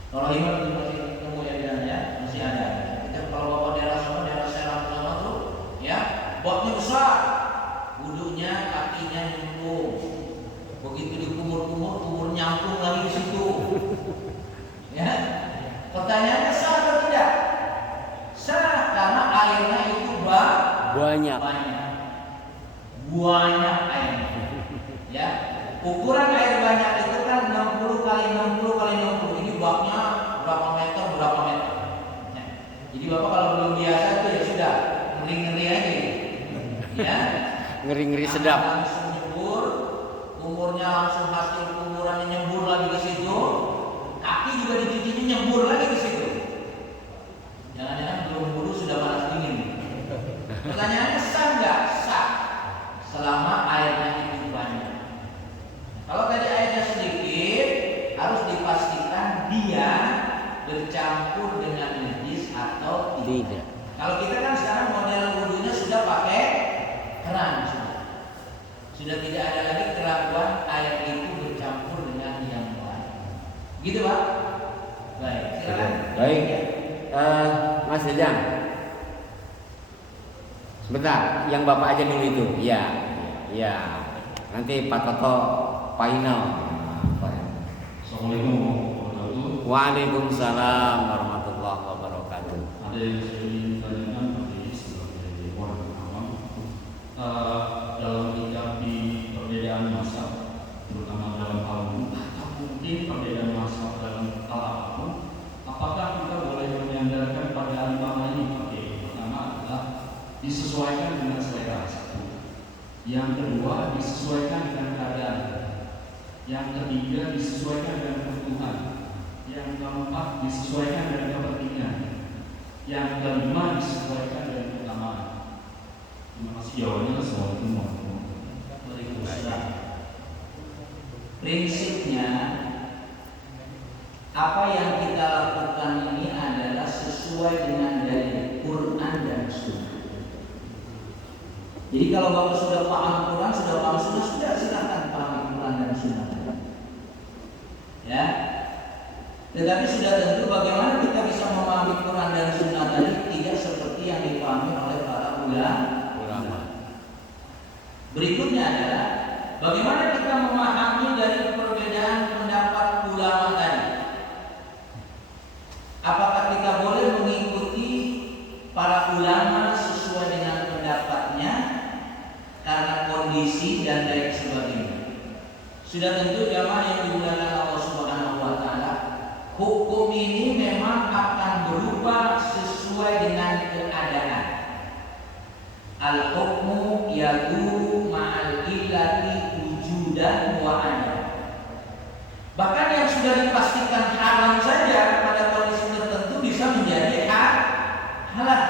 Kalau Himar itu masih ketemu ya di sana ya, masih ada. Kita kalau bawa daerah sana, daerah Serang sana tuh, ya, baknya besar, wudunya kakinya nyambung. Begitu dikumur-kumur, kumur nyambung lagi di situ. Ya, pertanyaannya sah atau tidak? Sah karena airnya itu Banyak. Banyak airnya. Ya, ukuran air banyak itu kan 60 kali 60 kali 60. Ini baknya berapa meter berapa meter. Ya. Jadi Bapak kalau belum biasa itu ya sudah ngeri-ngeri aja. Ya. Ngeri-ngeri sedap. Langsung nyebur, kumurnya langsung hasil kumurannya nyembur lagi ke situ. Kaki juga dicucinya nyembur lagi ke situ. Jangan-jangan belum wudu sudah panas dingin. Pertanyaannya sah nggak? Sah. Selama airnya itu banyak. Kalau tadi airnya sedikit, harus dipastikan dia bercampur dengan najis atau tidak. Kalau kita kan sekarang model wudunya sudah pakai keran sudah tidak ada lagi keraguan air itu bercampur dengan yang lain. Gitu Pak? Baik, silakan. Baik. Mas Jajang. Sebentar, yang Bapak aja dulu itu. Iya. Iya. Nanti Pak Toto final. Assalamualaikum warahmatullahi wabarakatuh. Waalaikumsalam warahmatullahi wabarakatuh. Ada yang saya ingin tanyakan tadi sebagai orang awam, dalam menyikapi perbedaan masa, terutama dalam hal ini, atau mungkin perbedaan masa dalam hal apapun, apakah kita boleh menyandarkan pada lima ini? Oke, pertama adalah disesuaikan dengan selera. Yang kedua, disesuaikan dengan keadaan. Yang ketiga, disesuaikan dengan kebutuhan. Yang keempat, disesuaikan dengan kepentingan. Yang kelima, disesuaikan dengan keutamaan. Terima kasih jawabannya. Assalamualaikum warahmatullahi wabarakatuh. Prinsipnya apa yang kita lakukan ini adalah sesuai dengan dari Quran dan Sunnah. Jadi kalau Bapak sudah paham Quran, sudah paham Sunnah, sudah silakan pahami Quran dan Sunnah. Ya. Tetapi sudah tentu bagaimana kita bisa memahami Quran dan Sunnah tadi tidak seperti yang dipahami oleh para ulama. Berikutnya adalah bagaimana kita memahami dari perbedaan pendapat ulama tadi. Apakah kita boleh mengikuti para ulama sesuai dengan pendapatnya karena kondisi dan lain sebagainya? Sudah tentu jamaah yang dimuliakan Allah Subhanahu wa taala, hukum ini memang akan berubah sesuai dengan keadaan. Al-hukmu yaduru ma'al illati wujudan wa adam. Bahkan yang sudah dipastikan haram saja pada kondisi tertentu bisa menjadi halal.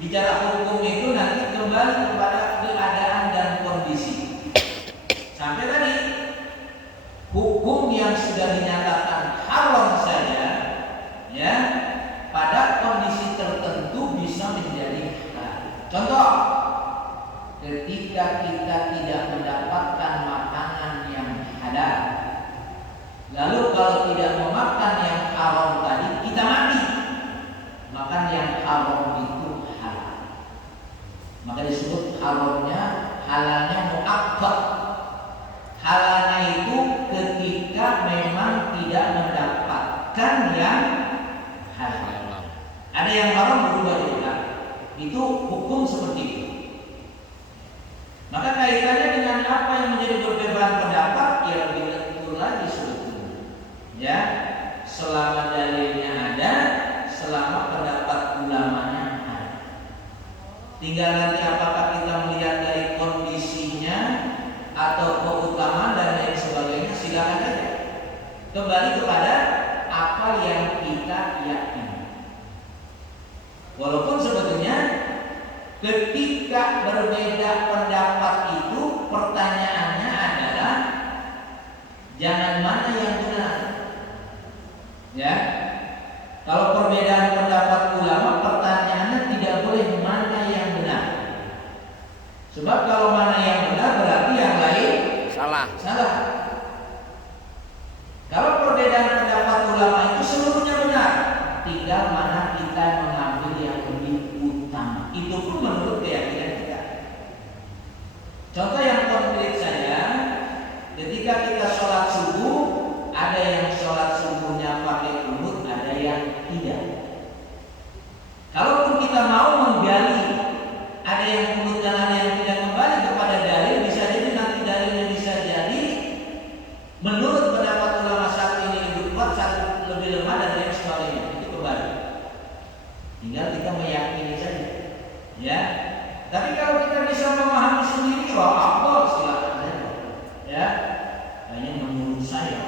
Bicara hukum itu nanti kembali kepada keadaan dan kondisi. Sampai tadi hukum yang sudah dinyatakan haram saja, ya, pada kondisi tertentu bisa menjadi halal. Contoh, ketika kita tidak mendapatkan makanan yang halal, lalu kalau tidak memakan yang haram tadi kita mati, makan yang haram itu halal. Maka disebut haramnya, halalnya muakkad. Halalnya itu ketika memang tidak mendapatkan yang halal. Ada yang haram berubah juga. Itu hukum seperti itu. Maka kaitannya dengan atau keutamaan dan lain sebagainya, silakan saja. Kembali kepada apa yang kita yakini. Walaupun sebetulnya ketika berbeda pendapat itu pertanyaannya adalah jangan mana yang benar. Ya. Kalau perbedaan pendapat ulama, pertanyaannya tidak boleh mana yang benar. Sebab kalau mana yang benar berarti yang lain Salah. salah. Kalau perbedaan pendapat ulama itu seluruhnya benar, tinggal mana kita mengambil yang lebih utama. Itu pun menurut keyakinan kita. Contoh yang konkret saja, ketika kita sholat subuh, ada yang sholat subuhnya pakai kunut, ada yang tidak. Kalaupun kita mau menggali, ada yang kunut dan ada yang tidak, kembali kepada dalil, bisa jadi nanti dalilnya bisa jadi menurut pendapat ulama satu ini lebih kuat, satu lebih lemah dan lain sebagainya. Itu kembali. Tinggal kita meyakini saja. Ya. Tapi kalau kita bisa memahami sendiri, wah afdal, silakan saja. Ya. Hanya menurut saya,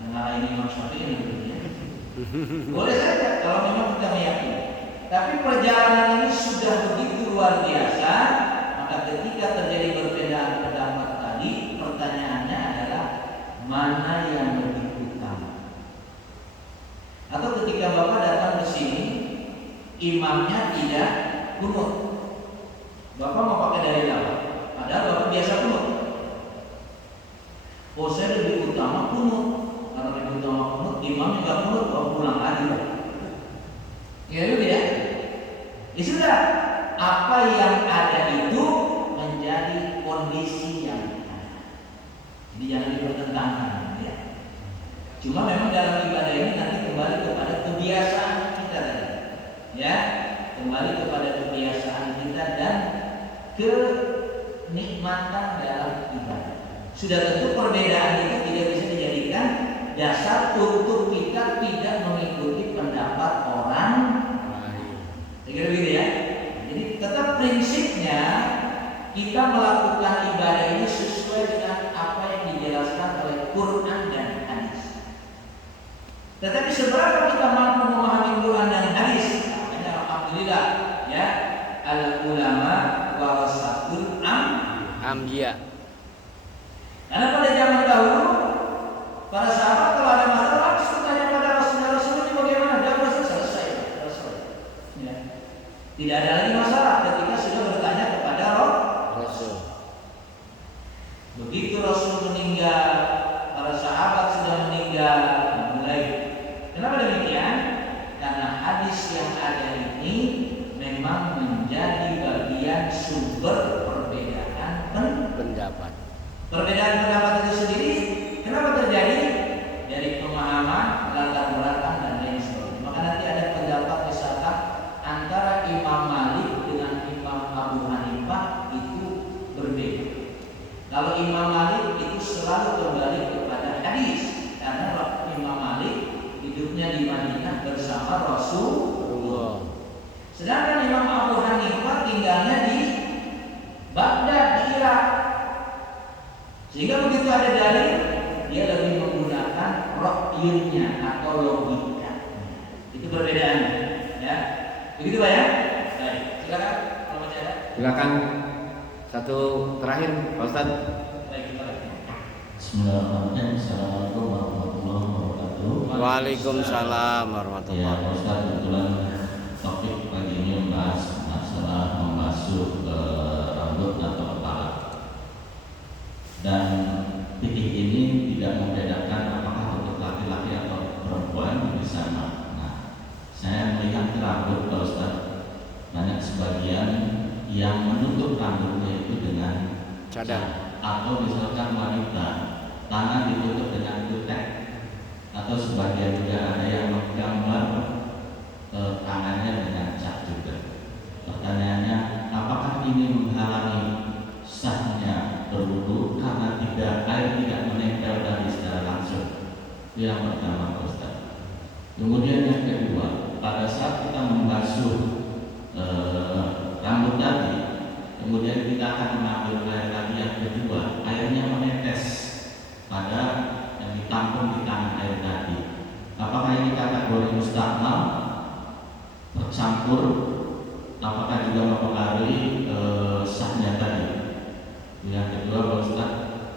dengan ini Imam Syafi'i ini ya. Boleh saja kalau memang kita meyakini. Tapi perjalanan ini sudah begitu luar biasa, maka ketika terjadi perbedaan pendapat tadi, pertanyaannya adalah mana yang lebih utama. Atau ketika Bapak datang ke sini, imamnya tidak kunut, Bapak mau pakai dalil apa? Padahal Bapak biasa kunut. Oh, saya lebih utama kunut. Karena lebih utama kunut, imam juga kunut, Bapak pulang lagi. Ya itu ya. Ya sudah, apa yang ada itu menjadi kondisi yang ada. Jadi jangan dipertentangkan ya. Cuma memang dalam ibadah ini nanti kembali kepada kebiasaan kita tadi. Ya, kembali kepada kebiasaan kita dan kenikmatan dalam ibadah. Sudah tentu perbedaan itu tidak bisa dijadikan dasar untuk kita tidak mengikuti pendapat orang lain. Kira begitu ya. Jadi tetap prinsipnya kita melakukan ibadah ini sesuai dengan apa yang dijelaskan oleh Quran dan hadis. Tetapi seberapa kita mampu memahami Quran dan hadis, makanya alhamdulillah ya, al ulama warasatul Ambiya. Karena pada zaman dahulu para sahabat kalau ada masalah langsung tanya pada Rasul ini bagaimana, dia selesai. Ya. Tidak ada lagi masalah ketika sudah bertanya kepada Rasul. Begitu Rasul meninggal, para sahabat sudah meninggal, mulai. Kenapa demikian? Karena hadis yang ada ini memang menjadi bagian sumber perbedaan Pendapat. Perbedaan pendapat itu sendiri kenapa terjadi? Dari pemahaman, latar belakang dan lain sebagainya. Maka nanti ada pendapat misalkan antara Imam Malik dengan Imam Abu Hanifah itu berbeda. Kalau Imam Malik itu selalu kembali kepada hadis, karena Imam Malik hidupnya di Madinah bersama Rasulullah. Sedangkan Imam Abu Hanifah tinggalnya di Baghdad, di Irak. Sehingga begitu ada dalil, dia lebih menggunakan rokyunnya atau logika. Itu perbedaannya, ya. Begitu Pak ya. Baik, silakan kalau masih ada. Silakan satu terakhir, Pak Ustaz. Baik, kita lagi. Bismillahirrahmanirrahim. Assalamualaikum warahmatullahi wabarakatuh. Waalaikumsalam Ya, warahmatullahi Pak wabarakatuh. Ustaz, kebetulan topik pagi ini membahas masalah membasuh rambut atau kepala. Dan titik ini tidak membedakan apakah untuk laki-laki atau perempuan di sana. Nah, saya melihat rambut Pak Ustaz, banyak sebagian yang menutup rambutnya itu dengan Cadar. atau misalkan wanita tangan ditutup dengan kutek, atau sebagian juga ada yang menggambar tangannya dengan cat juga. Pertanyaannya, apakah ini menghalangi sahnya berwudu karena air tidak menempel tadi secara langsung? Itu yang pertama Pak Ustaz. Kemudian yang kedua, pada saat kita membasuh rambut tadi, kemudian kita akan mengambil air lagi yang kedua, airnya campur, apakah juga mempengaruhi sahnya tadi? Yang kedua Pak Ustaz,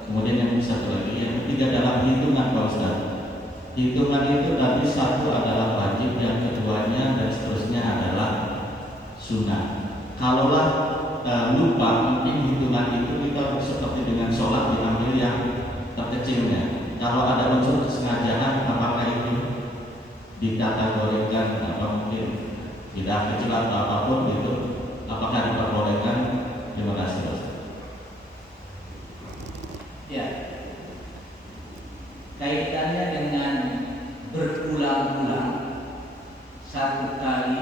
kemudian yang satu lagi, yang ketiga dalam hitungan Pak Ustaz. Hitungan itu tadi satu adalah wajib, yang keduanya dan seterusnya adalah sunnah. Kalaulah lupa, mungkin hitungan itu kita seperti dengan sholat diambil yang terkecilnya. Kalau ada unsur kesengajaan, apakah itu dikategorikan mungkin tidak kecil atau apapun gitu, apakah diperbolehkan? Terima kasih Pak Ustaz. Ya, kaitannya dengan berulang-ulang, satu kali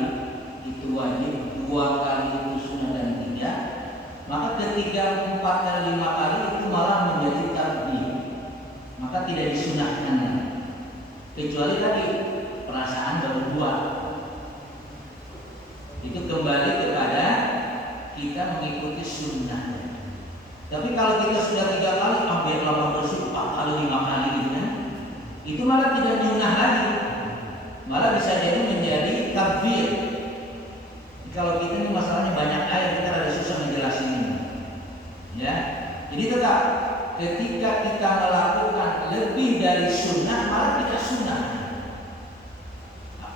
itu wajib, dua kali itu sunnah dan tiga, maka ketiga, empat kali, lima kali itu malah menjadi takdir, maka tidak disunahkan lagi. Kecuali tadi perasaan baru dua, itu kembali kepada kita mengikuti sunnah. Tapi kalau kita sudah tiga kali, hampir lama bersumpah, kali lima kali gitu kan, itu malah tidak sunnah lagi, malah bisa jadi menjadi takbir. Kalau kita ini masalahnya banyak air, kita ada susah menjelasin ini. Ya, jadi tetap ketika kita melakukan lebih dari sunnah, malah tidak sunnah.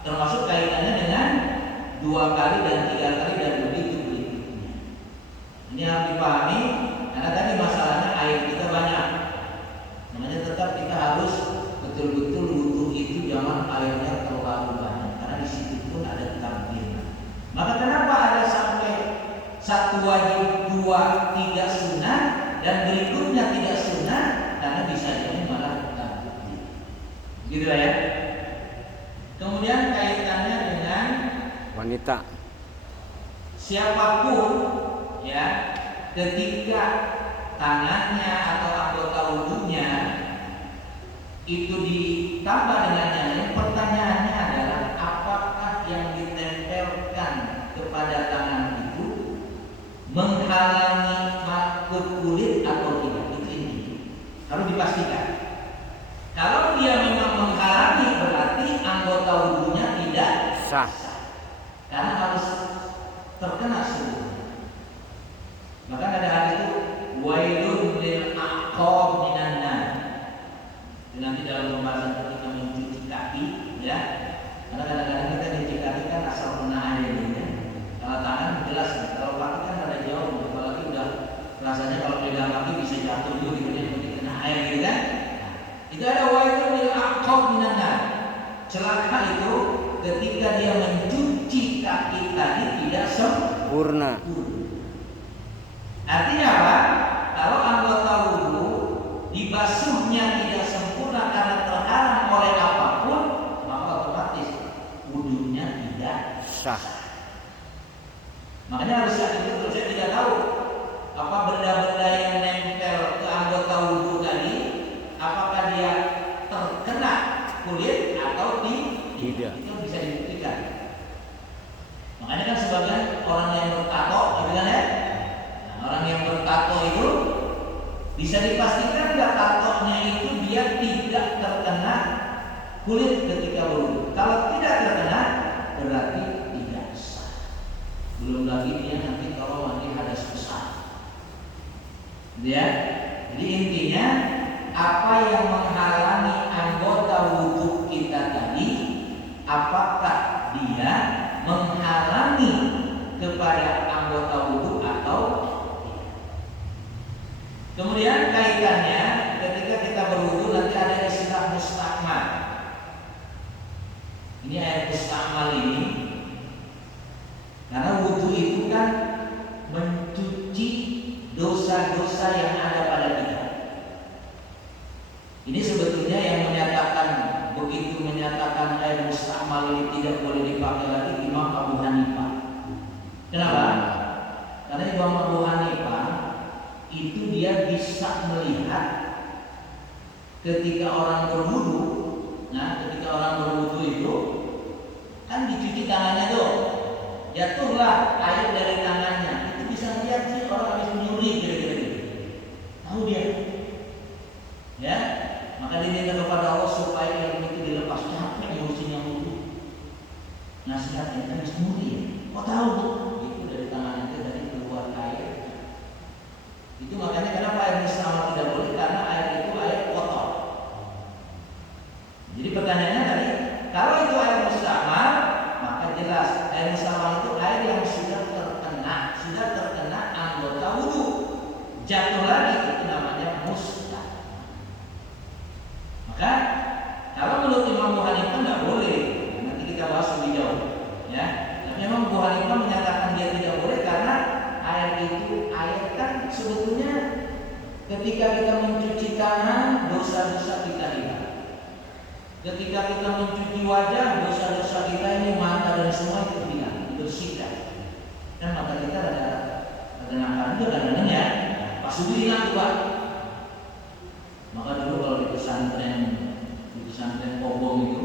Termasuk kaitannya dengan dua kali dan tiga kali dan begitu. Ini harus dipahami, karena tadi masalahnya air kita banyak. Makanya tetap kita harus betul-betul wudhu itu jangan airnya terlalu banyak, karena di situ pun ada takbir. Maka kenapa ada sampai satu wajib, dua, tiga sunnah, dan berikutnya tidak sunnah? Karena bisa jadi malah takbir. Gitulah ya. Kemudian kaitannya dengan wanita. Siapapun ya, ketika tangannya atau anggota wudhunya itu ditambah dengan yang pertanyaannya adalah apakah yang ditempelkan kepada tangan itu menghalangi makut kulit atau tidak? Itu ini harus dipastikan. Kalau dia memang menghalangi, berarti anggota wudhunya tidak Sah. karena harus terkena suhu. Maka ada hadis itu wailun lil aqab minan nar. Nanti dalam pembahasan ketika mencuci kaki, ya. Karena kadang-kadang kita mencuci kaki kan asal kena air gitu ya. Kalau tangan jelas, kalau kaki kan ada jauh, apalagi udah rasanya kalau pegang kaki bisa jatuh dulu gitu ya, kena air gitu kan. Itu ada wailun lil aqab minan nar. Celaka itu ketika dia mencuci kaki tadi tidak Sempurna. Artinya apa? Kalau anggota wudhu dibasuhnya tidak sempurna karena terhalang oleh apapun, maka otomatis wudhunya tidak Sah. Makanya harus yakin betul. Saya tidak tahu apa benda-benda yang nempel ke anggota wudhu tadi, apakah dia terkena kulit atau tidak. Itu bisa dibuktikan. Makanya kan sebagian orang yang bertato, gitu kan ya? Orang yang bertato itu bisa dipastikan nggak tatonya itu dia tidak terkena kulit ketika wudhu. Kalau tidak terkena, berarti tidak sah. Belum lagi dia nanti kalau mandi hadas besar. Ya, jadi intinya apa yang menghalangi anggota wudhu kita tadi, apakah dia menghalangi kepada anggota wudhu atau kemudian kaitannya ketika kita berwudu nanti ada istilah mustakmal. Ini ayat mustakmal ini karena wudu itu kan mencuci dosa-dosa yang ada pada kita. Ini sebetulnya yang menyatakan begitu menyatakan ayat mustakmal ini tidak boleh dipakai lagi Imam Abu Hanifah. Kenapa? Karena Imam Abu Hanifah itu dia bisa melihat ketika orang berwudu. Nah, ketika orang berwudu itu kan dicuci tangannya tuh, jatuhlah air dari tangannya. Itu bisa lihat sih orang habis menyuri kira-kira gitu. Tahu dia, ya. Maka diminta kepada Allah supaya yang itu dilepas, capek ngurusin yang wudu. Nasihatnya kan habis menyuri. Kok tahu Bu? Itu dari tangan ente dari keluar air. Itu makanya kenapa air musta'mal tidak boleh, karena air itu air kotor. Jadi pertanyaannya tadi, kalau itu air musta'mal, maka jelas air musta'mal itu air yang sudah terkena anggota wudu, jatuh lagi, itu namanya musta'mal. Maka kalau menurut Imam Abu Hanifah nggak boleh, nanti kita bahas lebih jauh, ya. Tapi memang Abu Hanifah menyatakan dia tidak boleh karena air itu air kan sebetulnya ketika kita mencuci tangan dosa-dosa kita hilang. Ketika kita mencuci wajah dosa-dosa kita ini, mata dan semua itu hilang, dibersihkan. Kan mata kita ada nakal juga kadang-kadang ya, pas subuh hilang juga. Maka dulu kalau di pesantren Kobong itu,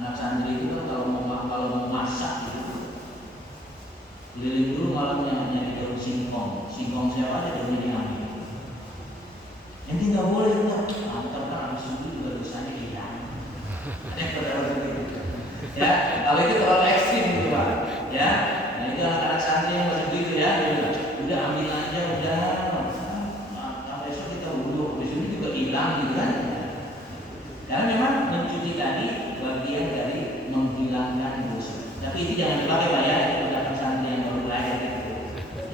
anak santri itu kan kalau mau masak gitu, keliling dulu malamnya nyari daun singkong siapa aja daunnya diambil. Yang nggak boleh itu, mantap kan habis subuh juga dosanya hilang. Ada yang terlalu gitu. Ya, kalau itu terlalu ekstrim gitu Pak. Ya, nah itu anak-anak santri yang masih gitu ya, udah ambil aja udah. Nah, besok kita wudhu, besok juga hilang gitu kan. Karena memang mencuci tadi bagian dari menghilangkan dosa. Tapi itu jangan dipakai Pak ya, itu anak santri yang baru lahir gitu.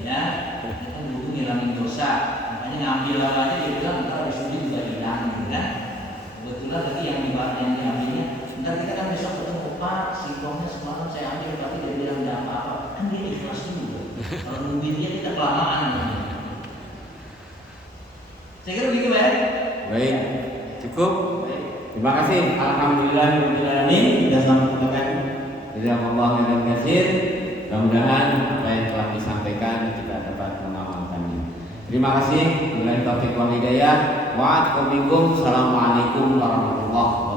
Ya, itu kan dulu ngilangin dosa. Makanya ngambil apa aja dia bilang ntar besok juga hilang gitu kan. Kebetulan tadi yang diambilnya, ntar kita kan besok ketemu Pak, singkongnya semalam saya ambil tapi dia bilang tidak apa-apa. Kan dia ikhlas juga. Kalau nungguinnya kita kelamaan. Saya kira begitu ya. Baik, cukup. Terima kasih. Alhamdulillah ini sudah sampai katakan. Jazakallahu khairan katsir. Mudah-mudahan apa yang telah disampaikan kita dapat mengamalkannya. Terima kasih. Wabillahi taufiq wal hidayah. Assalamualaikum warahmatullahi wabarakatuh.